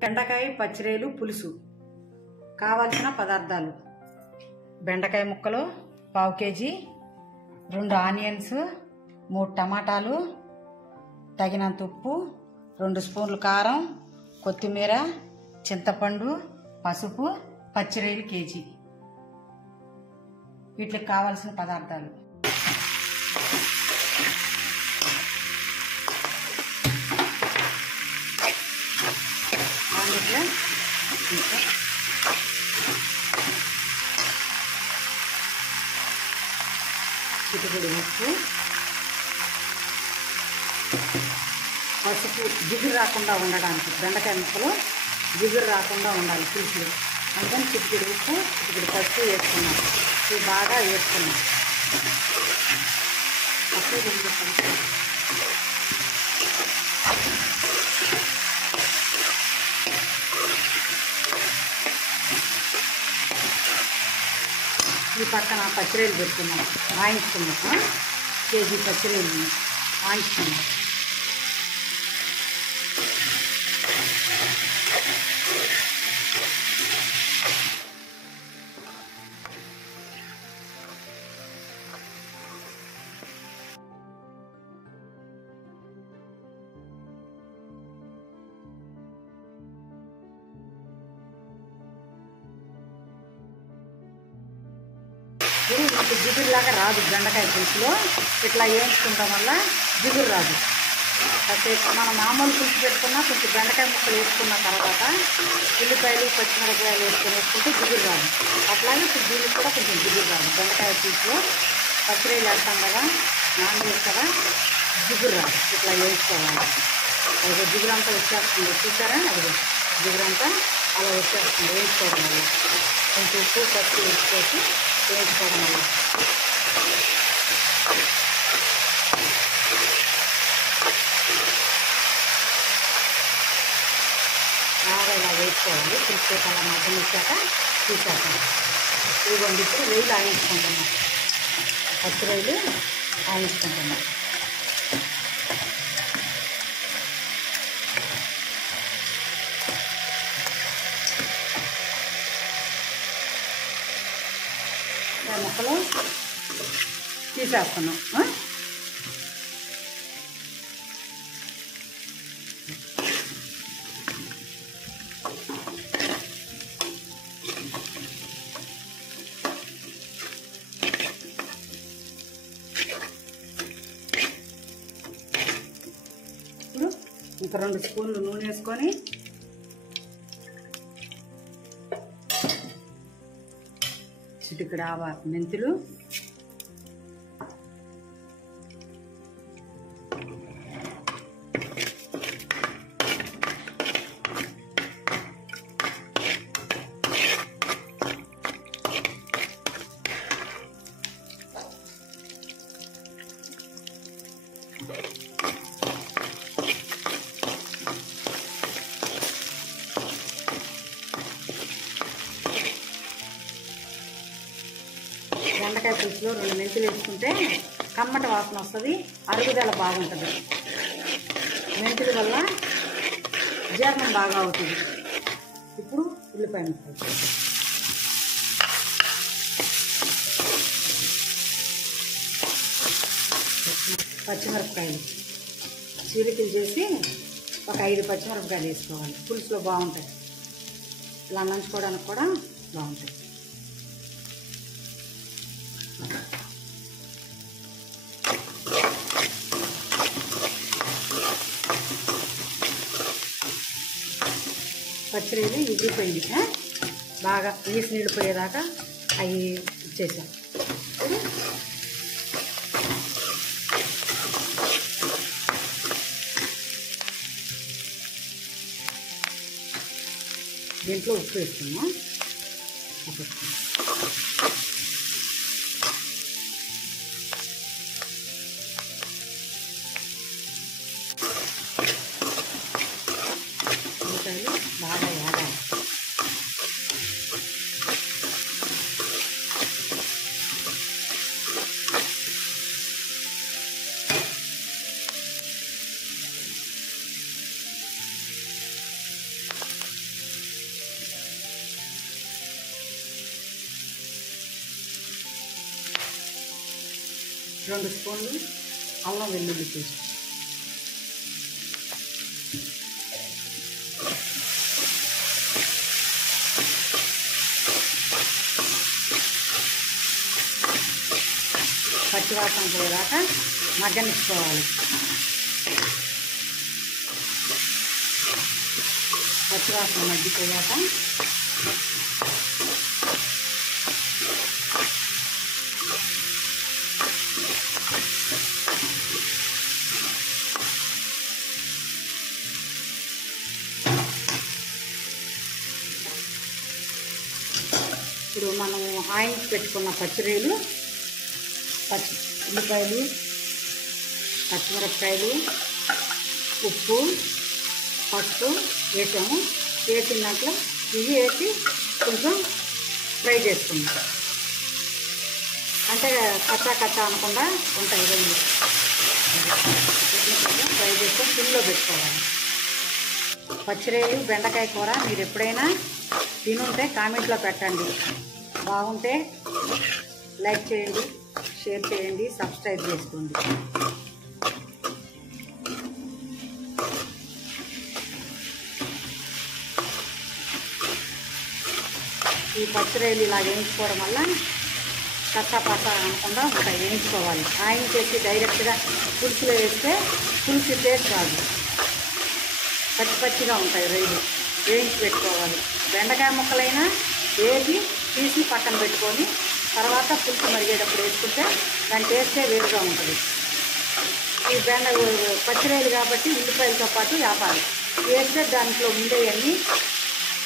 బెండకాయ పచ్చిరేలు పులుసు కావాల్సిన పదార్థాలు: బెండకాయ ముక్కలు పావు కేజీ, 2 ఆనియన్స్, 3 టమాటాలు, తగినంత ఉప్పు, 2 స్పూన్లు కారం, కొత్తిమీర, చింతపండు, పసుపు, పచ్చిరేలు కేజీ. వీటికి కావాల్సిన పదార్థాలు: చిటికెడు ఉప్పు, పసుపు జిగురు రాకుండా ఉండడానికి, బెండకాయ ముక్కలు జిగురు రాకుండా ఉండాలి పులుసులు. అందుకని చిటికెడు ఉప్పు, చిటికెడు పసుపు వేసుకున్నాం. ఇవి బాగా వేసుకున్నాం. ఈ పక్కన పచ్చిరేలు పెట్టుకున్నాం, వాయించుకున్నాం. కేజీ పచ్చిరేలు వాయించుకున్నాం. ఇప్పుడు జిగురులాగా రాదు బెండకాయ పులుసులో. ఇట్లా వేయించుకుంటాం వల్ల జిగురు రాదు. కాసేపు మనం మామూలు పులుసు పెట్టుకున్నా కొంచెం బెండకాయ ముక్కలు వేసుకున్న తర్వాత ఉల్లిపాయలు పచ్చిమిరపకాయలు వేసుకుంటే జిగురు రాదు. అట్లాగే ఇప్పుడు దీనికి కూడా కొంచెం జిగురు రాదు. బెండకాయ పులుసులో పచ్చిరేలు వేస్తాం కదా, నాన్ వెజ్ కదా, జిగురు రాదు. ఇట్లా వేయించుకోవాలి. అది జిగురు అంతా వచ్చేస్తుంది. చూసారా, అది జిగురు అంతా అలా వచ్చేస్తుంది. వేయించుకోవడం వల్ల కొంచెం ఉప్పు పచ్చి వేసుకొని వేయించుకోవడం వల్ల బాగా ఇలా వేసుకోవాలి. పులుసు అలా మధ్య ఇచ్చాక తీసాక ఇవ్వండి. ఇప్పుడు రైలు ఆయించుకుంటున్నాం, పచ్చి రైలు ఆయించుకుంటున్నాం. ముక్కలు తీసేస్తున్నాం. ఇప్పుడు ఇంకా 2 స్పూన్లు నూనె వేసుకొని చిటికెడు ఆవాలు, మెంతులు, బెండకాయ పులుసులో 2 మెంతులు వేసుకుంటే కమ్మట వాసన వస్తుంది, అరుగుదల బాగుంటుంది. మెంతుల వల్ల జీర్ణం బాగా అవుతుంది. ఇప్పుడు ఉల్లిపాయ ముక్కలు, పచ్చిమిరపకాయలు చీలికలు చేసి ఒక 5 పచ్చిమిరపకాయలు వేసుకోవాలి. పులుసులో బాగుంటాయి. ఇలా నంచుకోవడానికి కూడా బాగుంటాయి. పచ్చిరేలు ఇగిపోయింది. బాగా నీసు నీళ్ళు పోయేదాకా అవి ఇచ్చేసాం. దీంట్లో ఉప్పు వేస్తున్నాం. ఉల్లిపాయలు బాగా వేగాలి. 2 స్పూన్లు అల్లం వెల్లుల్లి పేస్ట్, పచ్చివాసన పోయేదాకా మగ్గనిచ్చుకోవాలి. పచ్చివాసన మగ్గిపోయాక ఇప్పుడు మనం ఆయిల్ పెట్టుకున్న పచ్చిరొయ్యలు, ఉల్లిపాయలు, పచ్చిమిరపకాయలు, ఉప్పు, పసుపు వేసాము. వేసిన దాంట్లో ఇవి వేసి కొంచెం ఫ్రై చేసుకుంటాం. అంటే కచ్చా అనకుండా ఉంటాయి. రెండు ఫ్రై చేసుకొని సిమ్లో పెట్టుకోవాలి. పచ్చిరొయ్యలు బెండకాయ కూర మీరు ఎప్పుడైనా తినుంటే కామెంట్లో పెట్టండి. బాగుంటే లైక్ చేయండి, షేర్ చేయండి, సబ్స్క్రైబ్ చేసుకోండి. ఈ పచ్చిరొయ్యలు ఇలా వేయించుకోవడం వల్ల కచ్చా అనకుండా ఉంటాయి. వేయించుకోవాలి. ఆయిల్ చేసి డైరెక్ట్గా పులుసులో వేస్తే పులుసు టేస్ట్ రాదు. పచ్చిగా ఉంటాయి రొయ్యలు. వేయించి పెట్టుకోవాలి. బెండకాయ ముక్కలైనా వేసి తీసి పక్కన పెట్టుకొని తర్వాత పులుసు మరిగేటప్పుడు వేసుకుంటే దాని టేస్టే వేరుగా ఉంటుంది. ఈ పచ్చిరొయ్యలు కాబట్టి ఉల్లిపాయలతో పాటు వేపాలి. వేస్తే దాంట్లో ఉండేవన్నీ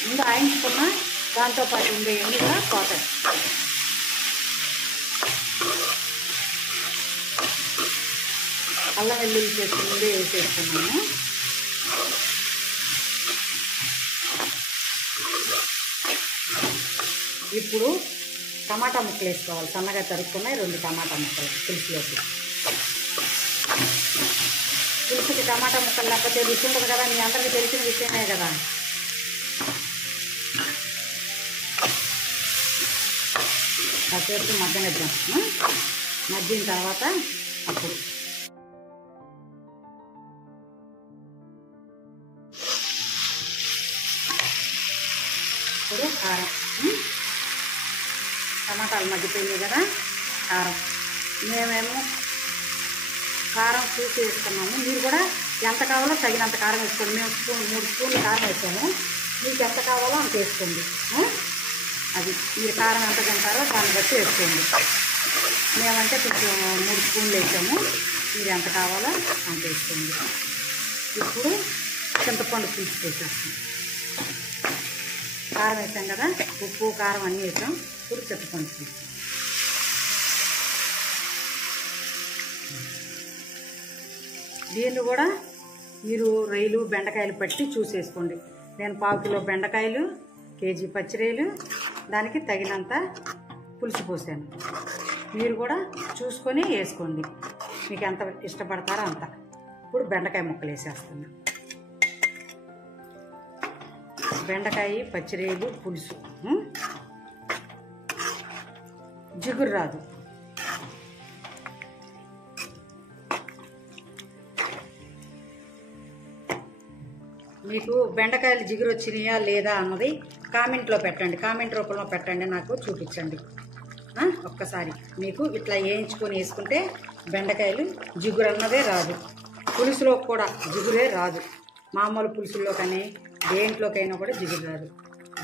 ముందు ఆయించుకున్న దాంతోపాటు ఉండేవన్నీ కూడా పోతాయి. అల్లం వెల్లుల్లి పేస్ట్ ముందే వేసేస్తున్నాము. ఇప్పుడు టమాటా ముక్కలు వేసుకోవాలి. సన్నగా తరుక్కున్నాయి 2 టమాటా ముక్కలు పులుసులోకి. పులుసుకి టమాటా ముక్కలు లేకపోతే రుచి ఉంటుంది కదా, మీ అందరికీ తెలిసిన విషయమే కదా. కాసేపు మగ్గనిద్దాం. మగ్గిన తర్వాత అప్పుడు కారం, టమాటాలు మగ్గిపోయినాయి కదా, కారం. మేమేమో కారం చూసి వేసుకున్నాము. మీరు కూడా ఎంత కావాలో తగినంత కారం వేసుకోండి. మేము 3 స్పూన్లు కారం వేసాము. మీకు ఎంత కావాలో అంత వేసుకోండి. అది మీరు కారం ఎంత తింటారో దాన్ని బట్టి వేసుకోండి. మేమంటే కొంచెం 3 స్పూన్లు వేసాము. మీరు ఎంత కావాలో అంత వేసుకోండి. ఇప్పుడు చింతపండు పులుసు వేసేస్తాం. కారం వేసాం కదా, ఉప్పు కారం అన్నీ వేసాం. ఇప్పుడు చింతపండు పులుసు. దీన్ని కూడా మీరు రొయ్యలు బెండకాయలు పట్టి చూసేసుకోండి. నేను 1/4 కిలో బెండకాయలు, కేజీ పచ్చిరొయ్యలు, దానికి తగినంత పులుసు పోసాను. మీరు కూడా చూసుకొని వేసుకోండి, మీకు ఎంత ఇష్టపడతారో అంత. ఇప్పుడు బెండకాయ ముక్కలు వేసేస్తాను. బెండకాయ పచ్చిరొయ్యలు పులుసు జిగురు రాదు. మీకు బెండకాయలు జిగురు వచ్చినాయా లేదా అన్నది కామెంట్లో పెట్టండి. కామెంట్ రూపంలో పెట్టండి, నాకు చూపించండి. ఒక్కసారి మీకు ఇట్లా వేయించుకొని వేసుకుంటే బెండకాయలు జిగురు అన్నదే రాదు. పులుసులో కూడా జిగురే రాదు. మామూలు పులుసుల్లో కానీ దేంట్లోకైనా కూడా జిగురు రాదు.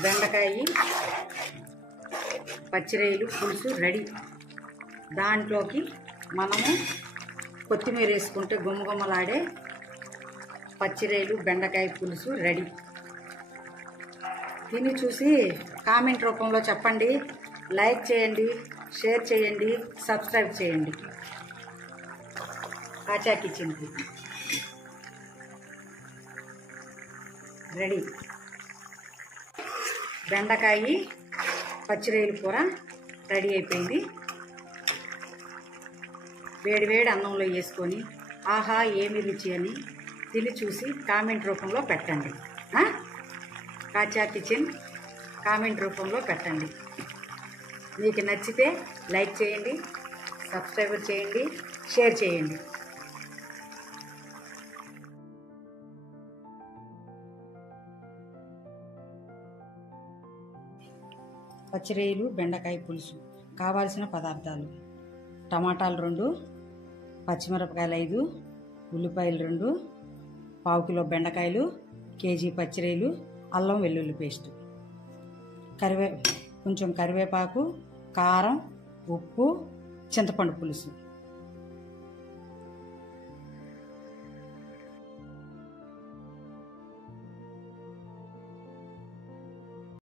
బెండకాయ పచ్చిరొయ్యలు పులుసు రెడీ. దాంట్లోకి మనము కొత్తిమీర వేసుకుంటే గుమ్మగుమ్మలాడే పచ్చిరొయ్యలు బెండకాయ పులుసు రెడీ. తిని చూసి కామెంట్ రూపంలో చెప్పండి. లైక్ చేయండి, షేర్ చేయండి, సబ్స్క్రైబ్ చేయండి. కాచా కిచెన్కి రెడీ. బెండకాయ పచ్చిరొయ్యల కూర రెడీ అయిపోయింది. వేడివేడి అన్నంలో వేసుకొని ఆహా ఏమి రుచి అని తిని చూసి కామెంట్ రూపంలో పెట్టండి. కాచా కిచెన్ కామెంట్ రూపంలో పెట్టండి. మీకు నచ్చితే లైక్ చేయండి, సబ్స్క్రైబ్ చేయండి, షేర్ చేయండి. పచ్చిరొయ్యలు బెండకాయ పులుసు కావాల్సిన పదార్థాలు: టమాటాలు 2, పచ్చిమిరపకాయలు 5, ఉల్లిపాయలు 2, పావు కిలో బెండకాయలు, కేజీ పచ్చిరొయ్యలు, అల్లం వెల్లుల్లి పేస్ట్, కొంచెం కరివేపాకు, కారం, ఉప్పు, చింతపండు పులుసు.